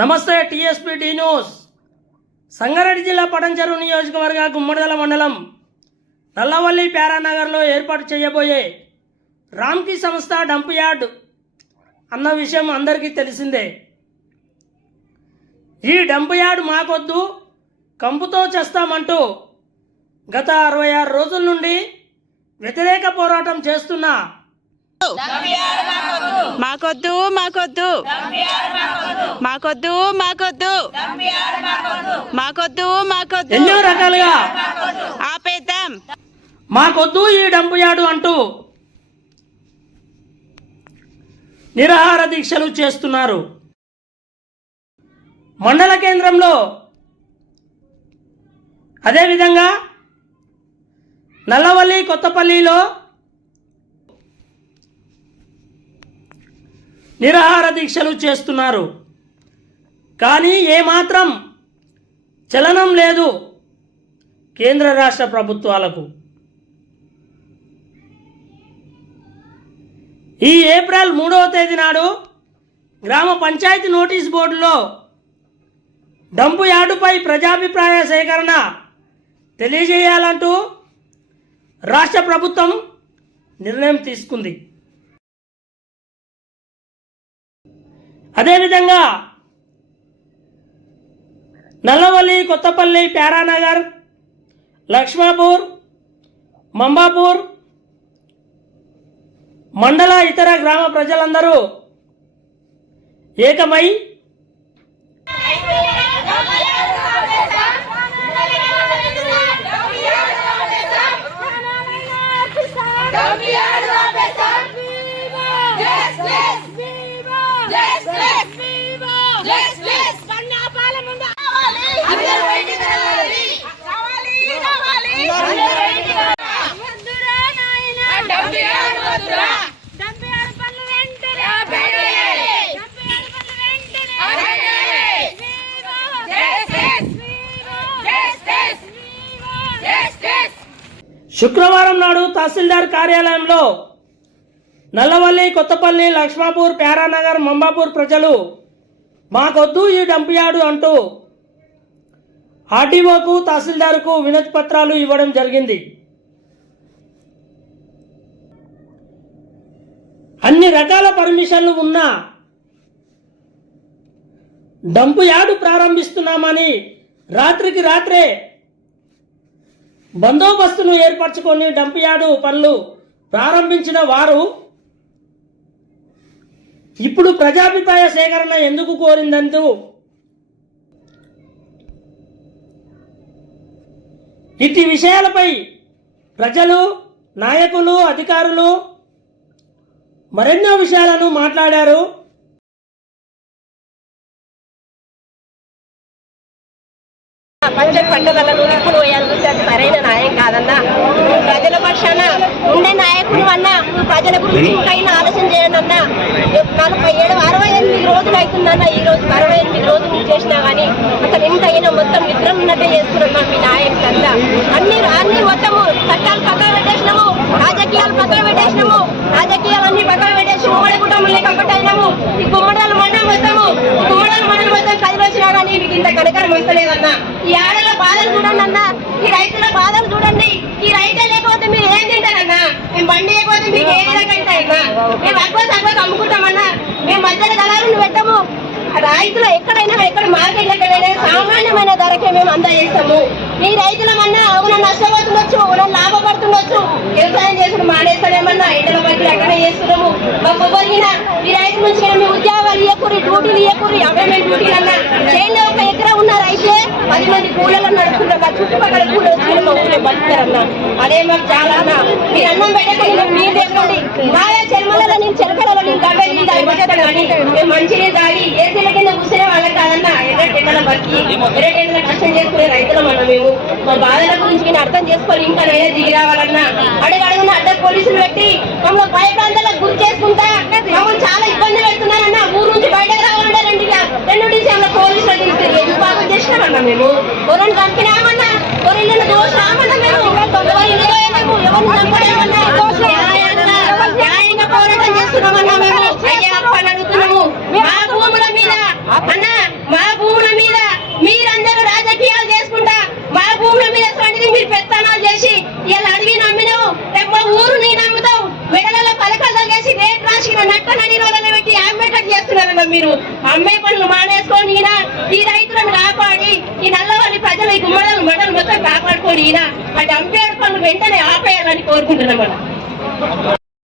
నమస్తే tsp tea news. Sangareddy జిల్లా పటంచెరు నియోజకవర్గ గుమ్మడిదల మండలం నల్లవల్లి ప్యారానగర్లో ఏర్పాటు చేయబోయే రామ్కీ సంస్థ డంప్ యార్డ్ అన్న విషయం అందరికీ తెలిసిందే. ఈ డంప్ యార్డ్ మాకొద్దు, కంపుతో చేస్తామంటూ గత 66 రోజుల నుండి వ్యతిరేక పోరాటం చేస్తున్న మాకొద్దు మాకొద్దు మాకొద్దు మాకొద్దు మాకొద్దు మాకొద్దు ఎన్నో రకాలుగా ఆపేద్దాం, మాకొద్దు ఈ డంప్ యార్డు అంటూ నిరాహార దీక్షలు చేస్తున్నారు. మండల కేంద్రంలో అదేవిధంగా నల్లవల్లి కొత్తపల్లిలో నిరాహార దీక్షలు చేస్తున్నారు. కానీ ఏమాత్రం చలనం లేదు కేంద్ర రాష్ట్ర ప్రభుత్వాలకు. ఈ ఏప్రిల్ 3వ తేదీ నాడు గ్రామ పంచాయతీ నోటీస్ బోర్డులో డంపు యార్డుపై ప్రజాభిప్రాయ సేకరణ తెలియజేయాలంటూ రాష్ట్ర ప్రభుత్వం నిర్ణయం తీసుకుంది. అదేవిధంగా నల్లవల్లి కొత్తపల్లి ప్యారానగర్ లక్ష్మాపూర్ మంబాపూర్ మండల ఇతర గ్రామ ప్రజలందరూ ఏకమై శుక్రవారం నాడు తహసీల్దార్ కార్యాలయంలో నల్లవల్లి కొత్తపల్లి లక్ష్మాపూర్ ప్యారానగర్ మంబాపూర్ ప్రజలు మాకొద్దు ఈ డంప్ యార్డు అంటూ ఆర్డీఓకు తహసీల్దార్కు వినతి పత్రాలు ఇవ్వడం జరిగింది. అన్ని రకాల పర్మిషన్లు ఉన్నా డంప్ యార్డు ప్రారంభిస్తున్నామని రాత్రికి రాత్రే బందోబస్తును ఏర్పరచుకొని డంప్ యార్డు పనులు ప్రారంభించిన వారు ఇప్పుడు ప్రజాభిప్రాయ సేకరణ ఎందుకు కోరిందంటూ ఇట్టి విషయాలపై ప్రజలు, నాయకులు, అధికారులు మరెన్నో విషయాలను మాట్లాడారు. పంచాయతీ పట్టణాలను ఇప్పుడు చూస్తే అది సరైన న్యాయం కాదన్నా. ప్రజల పక్షాన ఉండే నాయకులు అన్నా ప్రజల గురించి ఇంకైనా ఆలోచన చేయండి అన్నా. 68 రోజులు అవుతుందన్న, ఈ రోజు 68 రోజులు చేసినా కానీ అసలు ఎంత అయినా మొత్తం నిద్ర ఉన్నట్టే చేస్తున్నాం మీ నాయకులంతా. అన్ని మొత్తము చట్టాలు పక్కన పెట్టేసినాము, రాజకీయాలు పక్కన పెట్టేసినాము, రాజకీయాలన్నీ పక్కన పెట్టేసి ఉమ్మడి కుటుంబం లేకపోతే అయినాము. ఈ గుమ్మడాలు మండలం మొత్తము కదిలి వచ్చినా కానీ మీకు ఇంత కనకరం వస్తలేదన్నా. ఈ ఆడల బాధలు చూడండి అన్నా, ఈ రైతుల బాధలు చూడండి. ఈ రైతే లేకపోతే మీరు ఏం తింటారన్నా? మేము బండి లేకపోతే మీకు ఏ విధంగా అయినా మేము అగ్వస్ అమ్ముకుంటామన్నా. మేము మధ్యలో దళాలను పెట్టము. రైతులు ఎక్కడ మార్కెట్ ఎక్కడైనా సామాన్యమైన ధరకే మేము అందజేస్తాము. ఈ రైతులమన్నా అవునా నష్టపోతుండొచ్చు, అవునా లాభపడుతుండొచ్చు, వ్యవసాయం చేసుకుని మానేస్తారేమన్నా ఎండల బట్టి అక్కడే చేస్తున్నాము. మాకు పొరిగిన ఈ రైతు నుంచి మీ ఉద్యోగాలు ఇవ్వకూరి, డ్యూటీలు ఇవ్వకూరి, అవే మేము డ్యూటీలు అన్నా. చేయండి, ఒక ఎకరా ఉన్నారు అయితే 10 మంది కూలీలను నడుపుకుంటారు. మా చుట్టుపక్కల కూలీలు వచ్చి మా ఊళ్ళో బతుకుతారన్నా. అదే మాకు చాలా అన్నా. మీరు అన్నం పెట్టకండి, మీరు తెప్పండి. బాగా చెరుమలలో నేను చెలకలలో నేను గడ్డ నీళ్ళు తాగిపోతాను కానీ మేము మంచినీళ్ళు తాగి ఏసీల కింద కూర్చునే వాళ్ళకి కాదన్నా. ఎర్రటెండల బతికి ఎర్రటెండల కష్టం చేసుకునే రైతులమన్నా మేము. మా బాధల గురించి నేను అర్థం చేసుకొని ఇంకా నేనే దిగి రావాలన్నా. అడుగున అడ్డ పోలీసులు పెట్టి మమ్మల్ని భయప్రాంతాలకు గురి చేసుకుంటా మమ్మల్ని చాలా ఇబ్బంది పెడుతున్నారన్నా. ఊరు నుంచి బయటకు రావాలంటే 2 డిసెంబర్లో పోలీసులు తీసుకెళ్ళి పాపం చేసినామన్నా. మేము ఎవరిని చంపినామన్నా, ఎవరిని దోషామన్నా, మేము ఎవరిని చంపలేమన్నా. న్యాయంగా పోరాటం చేస్తున్నామన్నా. మేము అయ్యా అడుగుతున్నాము. మా భూముల మీద అన్నా నట్ట నడి రోడ్లను పెట్టి అమ్మేటట్టు చేస్తున్నారన్న మీరు. అమ్మే పనులు మానేసుకొని ఈయన ఈ రైతులను కాపాడి ఈ నల్లవల్లి ప్రజలు ఈ గుమ్మడలు మండలు మొత్తం కాపాడుకొని ఈయన ఆ డంపేడు పనులు వెంటనే ఆపేయాలని కోరుకుంటున్నాం మనం.